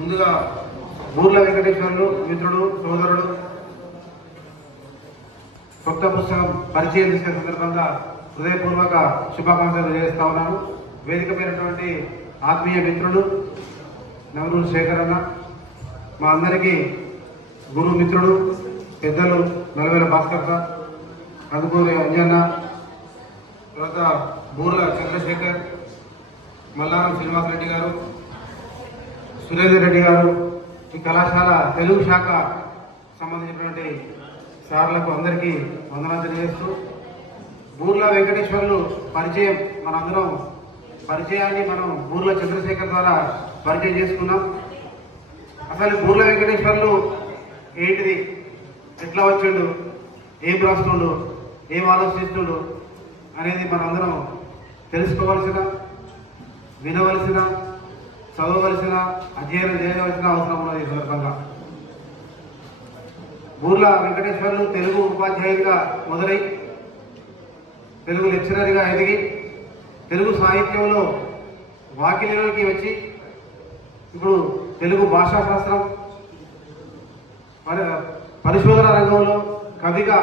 ముందుగా బూర్ల వెంకటేశ్వరుడు మిత్రుడు సోదరుడు కొత్త పుస్తకం పరిచయం చేసిన సందర్భంగా హృదయపూర్వక శుభాకాంక్షలు చేస్తా ఉన్నాను. వేదికమైనటువంటి ఆత్మీయ మిత్రుడు నవరూరు శేఖరన్న మా అందరికీ గురు మిత్రుడు పెద్దలు నలవేల భాస్కర్ అందుకూరి అంజన్న తర్వాత బూర్ల చంద్రశేఖర్ మల్లారం శ్రీనివాసరెడ్డి గారు సురేందర్ రెడ్డి గారు ఈ కళాశాల తెలుగు శాఖ సంబంధించినటువంటి సార్లకు అందరికీ వందనాలు తెలియజేస్తూ బూర్ల వెంకటేశ్వర్లు పరిచయం మనందరం పరిచయాన్ని మనం బూర్ల చంద్రశేఖర్ ద్వారా పరిచయం చేసుకున్నాం. అసలు బూర్ల వెంకటేశ్వర్లు ఏంటిది? ఎట్లా వచ్చిండు? ఏం రాస్తుండు? ఏం ఆలోచిస్తుండు? అనేది మనందరం తెలుసుకోవాల్సిన వినవలసిన చదవవలసిన అధ్యయనం చేయవలసిన అవసరం ఉన్నది ఈ సందర్భంగా. బూర్ల వెంకటేశ్వర్లు తెలుగు ఉపాధ్యాయుడిగా మొదలై తెలుగు లెక్చరర్గా ఎదిగి తెలుగు సాహిత్యంలో వాకిలిలోకి వచ్చి ఇప్పుడు తెలుగు భాషా శాస్త్రం పరి పరిశోధన రంగంలో కవిగా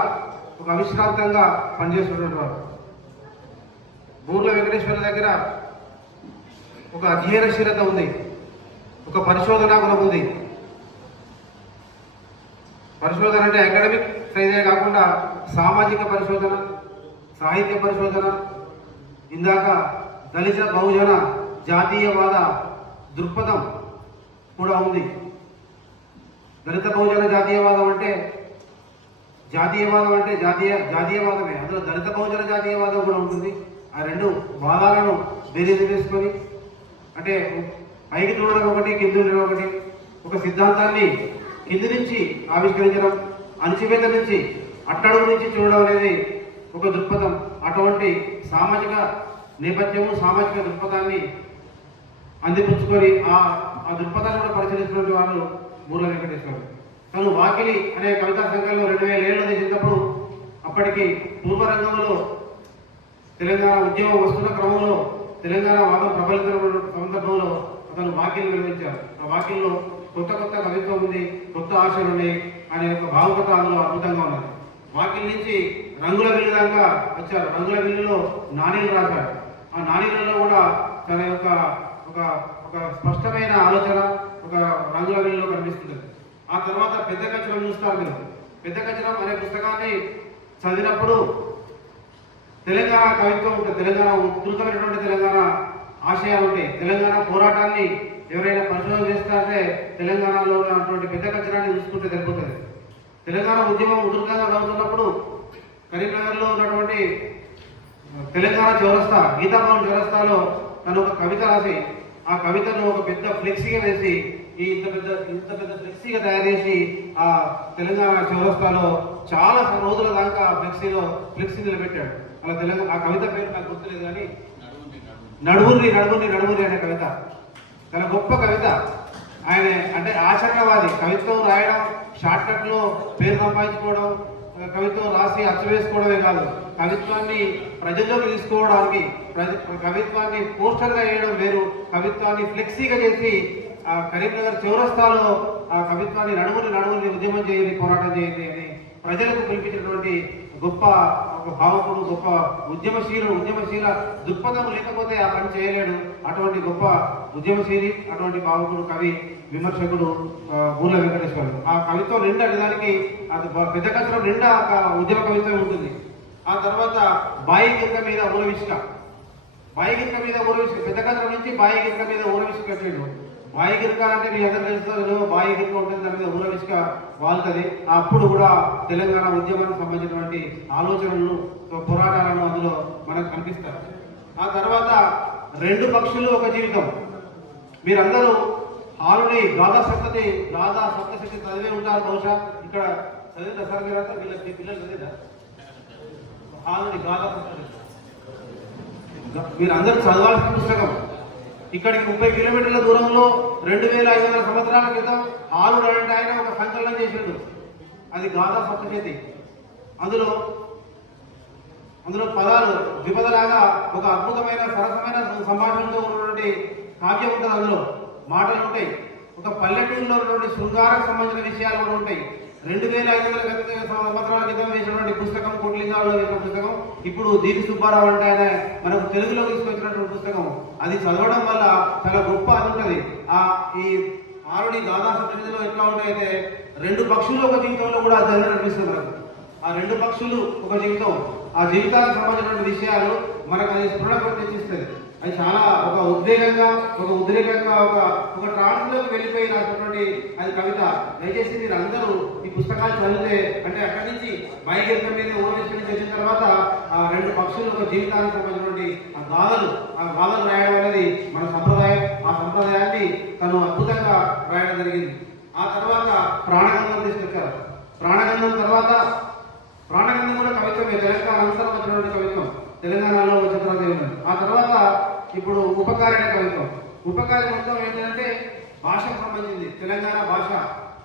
ఒక అవిశ్రాంతంగా పనిచేస్తున్నటువంటి వారు. బూర్ల వెంకటేశ్వర్ల దగ్గర ఒక అధ్యయనశీలత ఉంది. ఒక పరిశోధన గుణం ఉంది. పరిశోధన అంటే అకాడమిక్ సైజే కాకుండా సామాజిక పరిశోధన సాహిత్య పరిశోధన ఇందాక దళిత బహుజన జాతీయవాద దృక్పథం కూడా ఉంది. దళిత బహుజన జాతీయవాదం అంటే జాతీయవాదం అంటే జాతీయ జాతీయవాదమే. అందులో దళిత బహుజన జాతీయవాదం కూడా ఉంటుంది. ఆ రెండు వాదాలను బేరీజు వేసుకొని అంటే పైకి చూడడం ఒకటి కింద ఉండడం ఒకటి ఒక సిద్ధాంతాన్ని కింది నుంచి ఆవిష్కరించడం అణచివేత నుంచి అట్టడుగు నుంచి చూడడం అనేది ఒక దృక్పథం. అటువంటి సామాజిక నేపథ్యము సామాజిక దృక్పథాన్ని అందిపుచ్చుకొని ఆ ఆ దృక్పథాన్ని కూడా పరిశీలిస్తున్న వాళ్ళు మూల వెంకటేశ్వరుడు తను వాకిలి అనే కవితా సంఘంలో రెండు వేల ఏళ్ళు చేసినప్పుడు అప్పటికి పూర్వరంగంలో తెలంగాణ ఉద్యమం వస్తున్న క్రమంలో తెలంగాణ వాదం ప్రబలితమైన సందర్భంలో అతను వాక్యం నిర్వహించారు ఆ వాక్యంలో కొత్త కొత్త కవిత్వం ఉంది కొత్త ఆశలు ఉన్నాయి అనే ఒక భావుకత అందులో అద్భుతంగా ఉన్నది. వాకిల్ నుంచి రంగుల బిల్లు దాకా వచ్చారు. రంగుల బిల్లులో నాణ్యలు రాశారు. ఆ నాణ్యలలో కూడా తన యొక్క ఒక ఒక స్పష్టమైన ఆలోచన ఒక రంగుల బిల్లులో కనిపిస్తుంది. ఆ తర్వాత పెద్ద కచ్చరం చూస్తారు మీరు. పెద్ద కచ్చరం అనే పుస్తకాన్ని చదివినప్పుడు తెలంగాణ కవిత్వం ఉంటుంది తెలంగాణ ఉధృతమైనటువంటి తెలంగాణ ఆశయాలు ఉంటాయి తెలంగాణ పోరాటాన్ని ఎవరైనా పరిశోధన చేస్తారంటే తెలంగాణలో ఉన్నటువంటి పెద్ద కచ్చరాన్ని చూసుకుంటే సరిపోతుంది. తెలంగాణ ఉద్యమం ఉధృతంగా జరుగుతున్నప్పుడు కరీంనగర్లో ఉన్నటువంటి తెలంగాణ చౌరస్తా గీతాభవన్ చౌరస్తాలో తను ఒక కవిత రాసి ఆ కవితను ఒక పెద్ద ఫ్లెక్సీగా వేసి ఈ ఇంత పెద్ద ఇంత పెద్ద ఫ్లెక్సీగా తయారు చేసి ఆ తెలంగాణ చౌరస్తాలో చాలా రోజుల దాకా ఫ్లెక్సీలో ఫ్లెక్సీ నిలబెట్టాడు. అలా తెలంగాణ ఆ కవిత పేరు నాకు గుర్తులేదు కానీ నడువుర్రి నడువుర్రి నడువుర్రి అనే కవిత. చాలా గొప్ప కవిత. ఆయన అంటే ఆచరణవాది. కవిత్వం రాయడం షార్ట్ కట్లో పేరు సంపాదించుకోవడం కవిత్వం రాసి అచ్చు వేసుకోవడమే కాదు. కవిత్వాన్ని ప్రజల్లోకి తీసుకోవడానికి ప్రజ- కవిత్వాన్ని పోస్టర్గా వేయడం వేరు. కవిత్వాన్ని ఫ్లెక్సీగా చేసి ఆ కరీంనగర్ చౌరస్తాలో ఆ కవిత్వాన్ని నడుముని నడుముని ఉద్యమం చేయండి పోరాటం చేయండి అని ప్రజలకు పిలిపించినటువంటి గొప్ప ఒక భావకుడు గొప్ప ఉద్యమశీలు ఉద్యమశీల దృక్పథం లేకపోతే ఆ పని చేయలేడు. అటువంటి గొప్ప ఉద్యమశీలి అటువంటి భావకుడు కవి విమర్శకుడు ఆ, వెంకటేశ్వరుడు. ఆ కవిత్వం నిండా నిజానికి అది పెద్ద కథలో నిండా ఒక ఉద్యమ కవిత్వం ఉంటుంది. ఆ తర్వాత బాయి గింత మీద ఊరవిష్క. బాయి గింత మీద ఊరవిష్క. పెద్ద కథల నుంచి బాయి గింత మీద ఊరవిష్క కట్టాడు. బాయి గిరిక మీ అందరూ తెలుస్తుంది బాయి గిరిక ఉంటుంది దాని మీద ఊరవిష్క వాళ్తుంది అప్పుడు కూడా తెలంగాణ ఉద్యమానికి సంబంధించినటువంటి ఆలోచనలను పోరాటాలను అందులో మనకు కనిపిస్తారు ఆ తర్వాత రెండు పక్షులు ఒక జీవితం. మీరందరూ హాలుని గాథా సప్తతి దాదా సప్తశక్తి చదివే ఉంటారు బహుశా. ఇక్కడ చదివిన సార్ మీరంతా వీళ్ళకి పిల్లలు చదివిదా హాలుని గాథా సప్తతి మీరు అందరూ చదవాల్సిన పుస్తకం. ఇక్కడికి ముప్పై కిలోమీటర్ల దూరంలో రెండు వేల ఐదు వందల సంవత్సరాల క్రితం ఆలుడు అంటే ఆయన ఒక సంచలనం చేసిండు అది గాథా సప్తశతి అందులో అందులో పదాలు ద్విపదలాగా ఒక అద్భుతమైన సరసమైన సంభాషణతో ఉన్నటువంటి కావ్యం ఉంటుంది అందులో. మాటలు ఉంటాయి. ఒక పల్లెటూరులో ఉన్నటువంటి శృంగారకు సంబంధించిన విషయాలు కూడా ఉంటాయి. రెండు వేల ఐదు వందల గత సంవత్సరాల క్రితం వేసినటువంటి పుస్తకం కొట్లింగాల్లో వేసిన పుస్తకం. ఇప్పుడు దీవి సుబ్బారావు అంటే ఆయన మనకు తెలుగులో తీసుకొచ్చినటువంటి పుస్తకం. అది చదవడం వల్ల చాలా గొప్ప అది ఉంటుంది. ఆ ఈ ఆరుడి దాదా సప్తమిదిలో ఎట్లా ఉంటాయంటే రెండు పక్షులు ఒక జీవితంలో కూడా అది అనిపిస్తుంది మనకు. ఆ రెండు పక్షులు ఒక జీవితం. ఆ జీవితానికి సంబంధించినటువంటి విషయాలు మనకు అది స్ఫురణకు తెచ్చిస్తుంది అది చాలా ఒక ఉద్వేగంగా ఒక ఉద్రేకంగా ఒక ఒక ట్రాన్స్ రాసినటువంటి అది కవిత. దయచేసి మీరు అందరూ ఈ పుస్తకాలు చదివితే అంటే అక్కడి నుంచి బయలుదేరిన మీద ఓవర్వేషన్ చేసిన తర్వాత ఆ రెండు పక్షులు ఒక జీవితానికి సంబంధించినటువంటి ఆ గాథలు ఆ గాథలు రాయడం అనేది మన సంప్రదాయం. ఆ సంప్రదాయాన్ని తను అద్భుతంగా రాయడం జరిగింది. ఆ తర్వాత ప్రాణగంధం తీసుకొచ్చారు. ప్రాణగంధం తర్వాత ప్రాణగంధం కూడా కవిత్వమే. తెలంగాణ అంతా వచ్చినటువంటి కవిత్వం. తెలంగాణలో వచ్చిన తర్వాత ఆ తర్వాత ఇప్పుడు ఉపకారణ కవిత్వం. ఉపకార మొత్తం ఏంటంటే భాషకు సంబంధించింది తెలంగాణ భాష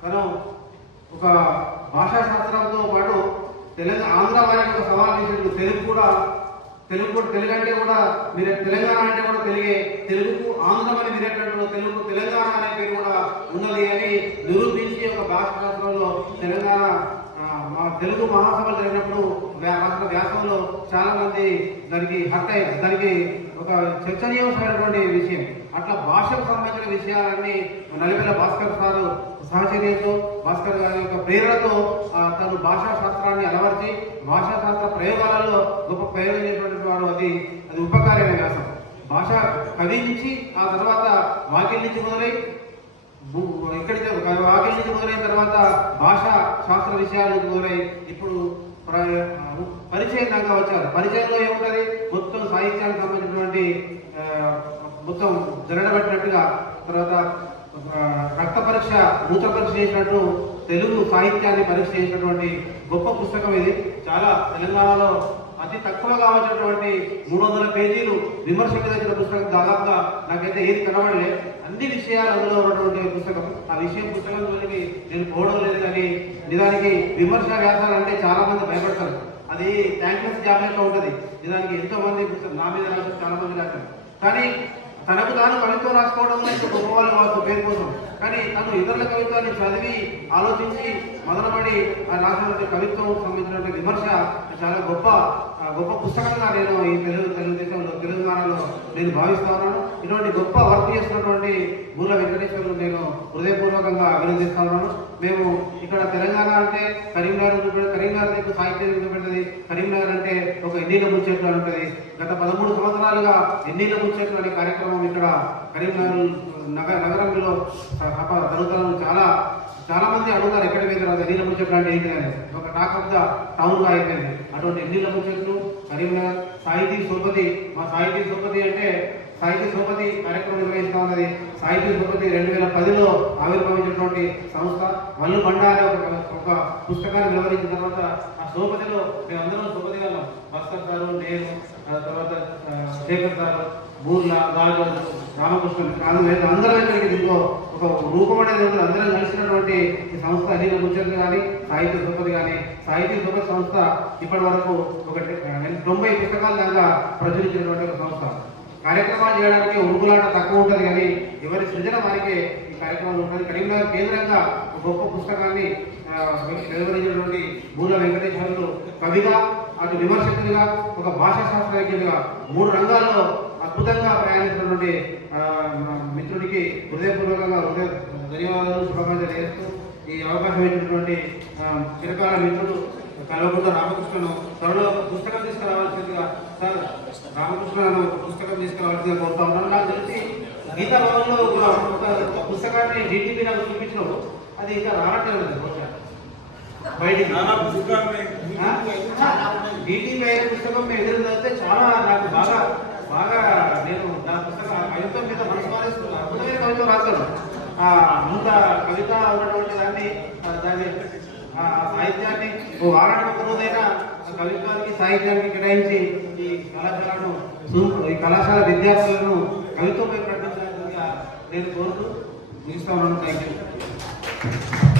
తను ఒక భాషా శాస్త్రంతో పాటు తెలంగాణ ఆంధ్ర వారికి ఒక సవాల్ చేసినట్టు తెలుగు కూడా తెలుగు కూడా తెలుగు అంటే కూడా మీరు తెలంగాణ అంటే కూడా తెలుగే తెలుగుకు ఆంధ్రం అని మీరు తెలుగు తెలంగాణ అనే పేరు కూడా ఉన్నది అని నిరూపించి ఒక భాష శాస్త్రంలో తెలంగాణ మా తెలుగు మహాసభలు జరిగినప్పుడు వ్యా- వ్యాసంలో చాలా మంది దానికి హర్ట్ అయ్యారు. దానికి ఒక చర్చనీయాంశమైనటువంటి విషయం. అట్లా భాషకు సంబంధించిన విషయాలన్నీ నలిపెల భాస్కర్ సారు సహచర్యంతో భాస్కర్ గారి యొక్క ప్రేరణతో తను భాషా శాస్త్రాన్ని అలవర్చి భాషా శాస్త్ర ప్రయోగాలలో గొప్ప ప్రయోగం వారు అది అది ఉపకారమైన వ్యాసం. భాష కవి నుంచి ఆ తర్వాత వాకిల్ నుంచి మొదలై ఇక్కడికి వాకిల్ మొదలైన తర్వాత భాష శాస్త్ర విషయాల మొదలై ఇప్పుడు పరిచయం దాకా వచ్చారు. పరిచయంలో ఏముంటది? మొత్తం సాహిత్యానికి సంబంధించినటువంటి మొత్తం జరగబట్టినట్టుగా తర్వాత రక్త పరీక్ష మూత్ర పరీక్ష చేసినట్టు తెలుగు సాహిత్యాన్ని పరీక్ష చేసినటువంటి గొప్ప పుస్తకం ఇది. చాలా తెలంగాణలో అతి తక్కువగా వచ్చినటువంటి మూడు వందల పేజీలు విమర్శకు దగ్గర పుస్తకం దాదాపుగా నాకైతే ఏది కనబడలే. అన్ని విషయాలు అందులో ఉన్నటువంటి పుస్తకం. ఆ విషయం పుస్తకం జోలికి నేను పోవడం లేదు కానీ నిజానికి విమర్శ వ్యాసాలు అంటే చాలా మంది భయపడతారు. అది థ్యాంక్లెస్ జాబ్ ఉంటుంది. నిజానికి ఎంతో మంది పుస్తకం నా మీద రాశారు చాలా మంది రాశారు. కానీ తనకు తాను కవిత్వం రాసుకోవడం అనేది గొప్పవాళ్ళు వాళ్ళ పేరు కోసం. కానీ తను ఇతరుల కవిత్వాన్ని చదివి ఆలోచించి మొదలుపడి రాసినటువంటి కవిత్వం సంబంధించినటువంటి విమర్శ చాలా గొప్ప గొప్ప పుస్తకంగా నేను ఈ తెలుగు తెలుగుదేశంలో తెలంగాణలో నేను భావిస్తా ఉన్నాను. ఇటువంటి గొప్ప వర్క్ చేస్తున్నటువంటి మూల వెంకటేశ్వరులు నేను హృదయపూర్వకంగా అభినందిస్తా ఉన్నాను. మేము ఇక్కడ తెలంగాణ అంటే కరీంనగర్ కరీంనగర్ దగ్గర సాహిత్యం చూపెడుతుంది. కరీంనగర్ అంటే ఒక ఎన్నీల ముచ్చట్లు ఉంటుంది. గత పదమూడు సంవత్సరాలుగా ఎన్నీల ముచ్చట్లు అనే కార్యక్రమం ఇక్కడ కరీంనగర్ నగర నగరంలో సభ జరుగుతాను చాలా చాలా మంది అడుగుతారు ఎక్కడ పోయిన తర్వాత నీలమ్మ చెట్లు అంటే ఏంటి ఒక టాక్ ఆఫ్ ద టౌన్ అయిపోయింది. అటువంటి నీలమ్మ చెట్లు కరీంనగర్ సాహితీ సుపతి మా సాహితీ సుపతి అంటే సాహితీ సుపతి కార్యక్రమం నిర్వహిస్తా ఉన్నది. సాహితీ సుపతి రెండు వేల పదిలో ఆవిర్భవించినటువంటి సంస్థ మల్లు బండ అనే ఒక పుస్తకాన్ని వివరించిన తర్వాత ఆ సోపతిలో మేమందరం సుపతి వాళ్ళం. భాస్కర్ సారు నేను తర్వాత శేఖర్ సారు బూర్ల గాజు రామకృష్ణ కాదు లేదు అందరం ఇక్కడికి దీంట్లో ఒక రూపం అనేది ఉంది అందరం కలిసినటువంటి ఈ సంస్థ అధీన ముచ్చట్లు కానీ సాహిత్య సోపతి కానీ సాహిత్య సోపతి సంస్థ ఇప్పటి వరకు ఒక తొంభై పుస్తకాల దాకా ప్రచురించినటువంటి ఒక సంస్థ. కార్యక్రమాలు చేయడానికి ఉరుగులాట తక్కువ ఉంటుంది కానీ ఎవరి సృజన వారికే ఈ కార్యక్రమం ఉంటుంది. కరీంనగర్ కేంద్రంగా గొప్ప పుస్తకాన్ని ఆ, వెలువరించినటువంటి మూల వెంకటేశ్వరులు కవిగా అటు విమర్శకులుగా ఒక భాషా శాస్త్రజ్ఞుడిగా మూడు రంగాల్లో అద్భుతంగా ప్రయాణించినటువంటి మిత్రుడికి హృదయపూర్వకంగా హృదయ ధన్యవాదాలు శుభాకాంక్షలు చేస్తూ ఈ అవకాశం ఇచ్చినటువంటి చిరకాల మిత్రుడు కలవకుంట రామకృష్ణను త్వరలో పుస్తకం తీసుకురావాల్సిందిగా సార్ రామకృష్ణను పుస్తకం తీసుకురావాల్సిందిగా కోరుతా ఉన్నాను. నాకు తెలిసి గీతా భవన్లో ఒక ఒక పుస్తకాన్ని డిటిపి నాకు చూపించినప్పుడు అది ఇంకా రావట్లేదు బహుశా. బయటికి. డిటి వేరే అయిన పుస్తకం మేము ఎదురు చదివితే చాలా నాకు బాగా బాగా నేను దాని పుస్తకం ఆ కవిత్వం మీద మనసు మారేస్తున్నాను అద్భుతమైన కవిత్వం రాస్తాను ఆ అంత కవిత ఉన్నటువంటి దాన్ని ఆ దాని సాహిత్యాన్ని ఓ వారానికి ఒక రోజైనా కవిత్వానికి సాహిత్యానికి కేటాయించి ఈ కళాశాలను ఈ కళాశాల విద్యార్థులను కవిత్వం మీద నేను కోరుతూ ముగిస్తా ఉన్నాను. Thank you